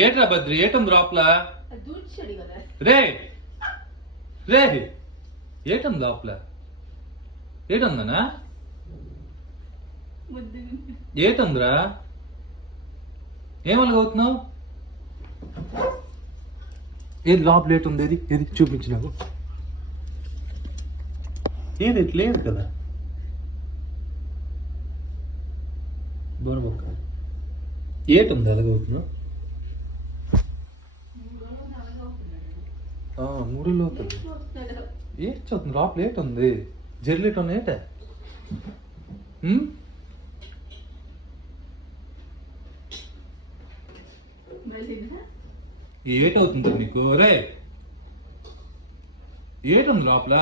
ఏట్రా బద్రి ఏటుంది లోపల రే రే ఏటుంది లోపల ఏటుందనా ఏటుందిరా ఏమలుగవుతున్నావు ఏది లోపల ఏటుంది ఏది ఏది చూపించు నాకు ఏది లేదు కదా బోనబొక్క ఏటుంది ఎలాగవుతున్నావు మూడు లోపల ఏట్ చదువుతుంది లోపల ఏటుంది జర్లేట్ ఉన్న ఏట ఏటవుతుంది నీకు రే ఏటుంది లోపల